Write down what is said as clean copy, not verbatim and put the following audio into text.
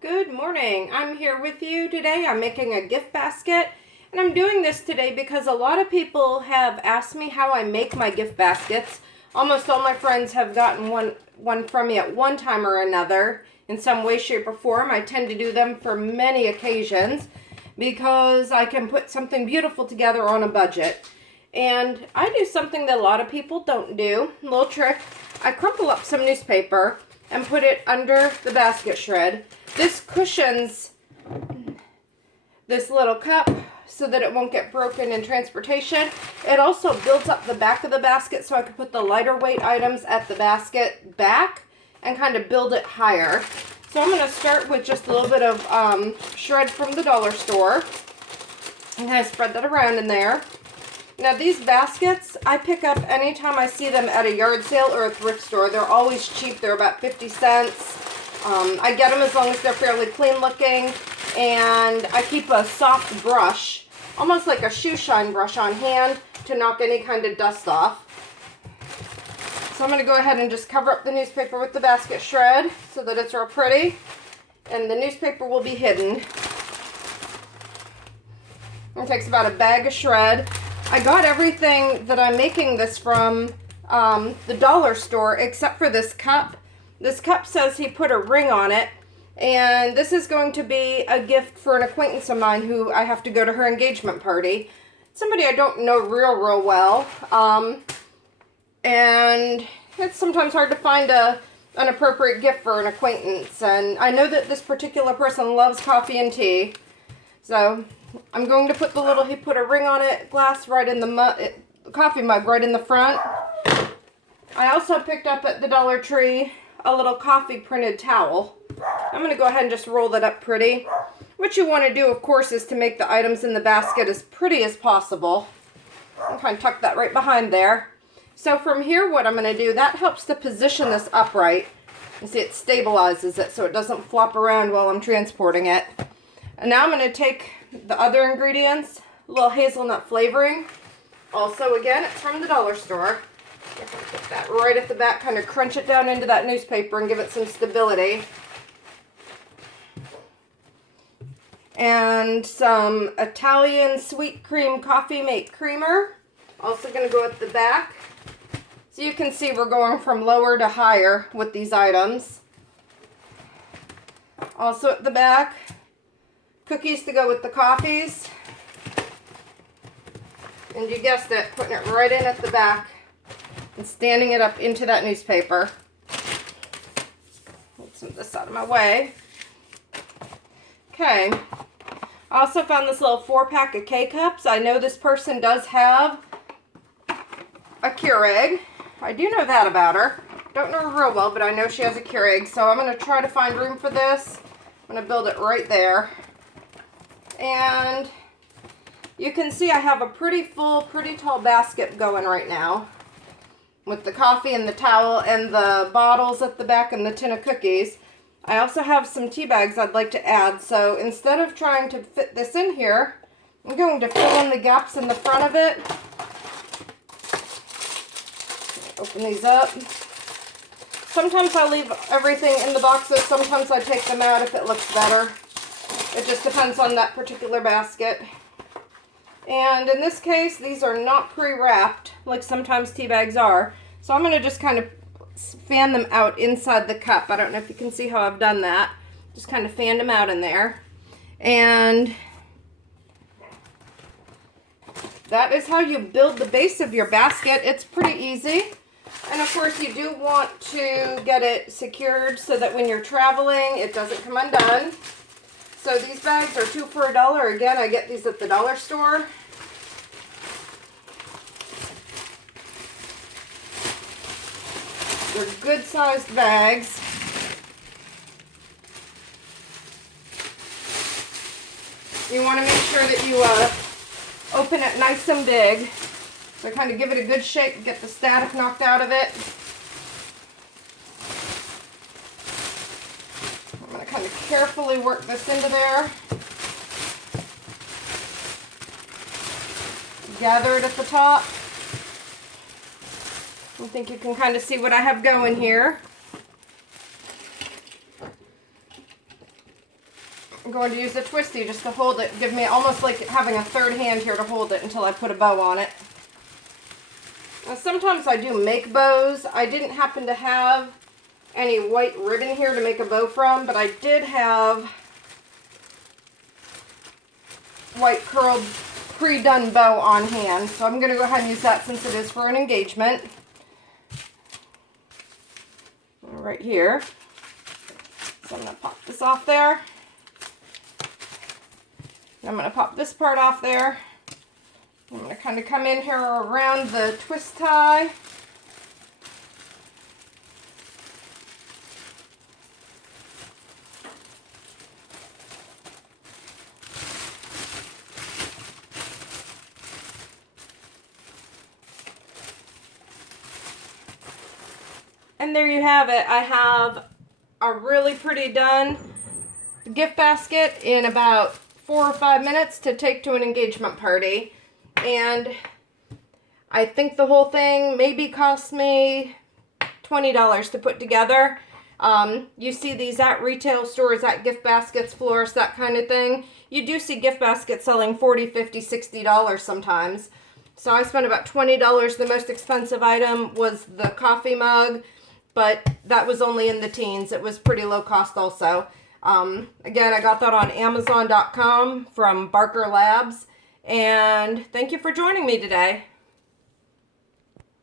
Good morning. I'm here with you today. I'm making a gift basket, and I'm doing this today because a lot of people have asked me how I make my gift baskets. Almost all my friends have gotten one from me at one time or another in some way, shape, or form. I tend to do them for many occasions because I can put something beautiful together on a budget. And I do something that a lot of people don't do. A little trick. I crumple up some newspaper and put it under the basket shred. This cushions this little cup so that it won't get broken in transportation. It also builds up the back of the basket so I can put the lighter weight items at the basket back and kind of build it higher. So I'm going to start with just a little bit of shred from the dollar store. And I spread that around in there. Now these baskets, I pick up anytime I see them at a yard sale or a thrift store. They're always cheap. They're about 50 cents. I get them as long as they're fairly clean looking. And I keep a soft brush, almost like a shoe shine brush on hand to knock any kind of dust off. So I'm going to go ahead and just cover up the newspaper with the basket shred so that it's real pretty. And the newspaper will be hidden. It takes about a bag of shred. I got everything that I'm making this from the dollar store except for this cup. This cup says he put a ring on it, and this is going to be a gift for an acquaintance of mine who I have to go to her engagement party. Somebody I don't know real well, and it's sometimes hard to find an appropriate gift for an acquaintance, and I know that this particular person loves coffee and tea, so I'm going to put he put a ring on it, glass right in the coffee mug right in the front. I also picked up at the Dollar Tree a little coffee printed towel. I'm going to go ahead and just roll that up pretty. What you want to do, of course, is to make the items in the basket as pretty as possible. I'm kind of tuck that right behind there. So from here, what I'm going to do, that helps to position this upright. You see, it stabilizes it so it doesn't flop around while I'm transporting it. And now I'm going to take the other ingredients, a little hazelnut flavoring. Also, again, it's from the dollar store. Put that right at the back, kind of crunch it down into that newspaper and give it some stability. And some Italian sweet cream coffee mate creamer. Also going to go at the back. So you can see we're going from lower to higher with these items. Also at the back, cookies to go with the coffees. And you guessed it, putting it right in at the back and standing it up into that newspaper. Get some of this out of my way. Okay. I also found this little 4-pack of K-Cups. I know this person does have a Keurig. I do know that about her. Don't know her real well, but I know she has a Keurig. So I'm going to try to find room for this. I'm going to build it right there. And you can see I have a pretty full, pretty tall basket going right now with the coffee and the towel and the bottles at the back and the tin of cookies. I also have some tea bags I'd like to add. So instead of trying to fit this in here, I'm going to fill in the gaps in the front of it. Open these up. Sometimes I leave everything in the boxes. Sometimes I take them out if it looks better. It just depends on that particular basket. And in this case, these are not pre-wrapped like sometimes tea bags are. So I'm going to just kind of fan them out inside the cup. I don't know if you can see how I've done that. Just kind of fanned them out in there. And that is how you build the base of your basket. It's pretty easy. And of course, you do want to get it secured so that when you're traveling, it doesn't come undone. So these bags are 2 for $1. Again, I get these at the dollar store. They're good sized bags. You want to make sure that you open it nice and big. So kind of give it a good shake, get the static knocked out of it. I'm going to kind of carefully work this into there. Gather it at the top. I think you can kind of see what I have going here. I'm going to use the twisty just to hold it. Give me almost like having a third hand here to hold it until I put a bow on it. Now, sometimes I do make bows. I didn't happen to have any white ribbon here to make a bow from, but I did have white curled pre-done bow on hand. So I'm going to go ahead and use that since it is for an engagement. Right here. So I'm going to pop this off there. I'm going to pop this part off there. I'm going to kind of come in here around the twist tie. And there you have it. I have a really pretty done gift basket in about 4 or 5 minutes to take to an engagement party. And I think the whole thing maybe cost me $20 to put together. You see these at retail stores, at gift baskets, florists, that kind of thing. You do see gift baskets selling $40, $50, $60 sometimes. So I spent about $20. The most expensive item was the coffee mug, but that was only in the teens. It was pretty low cost also. Again, I got that on Amazon.com from Barker Labs. And thank you for joining me today.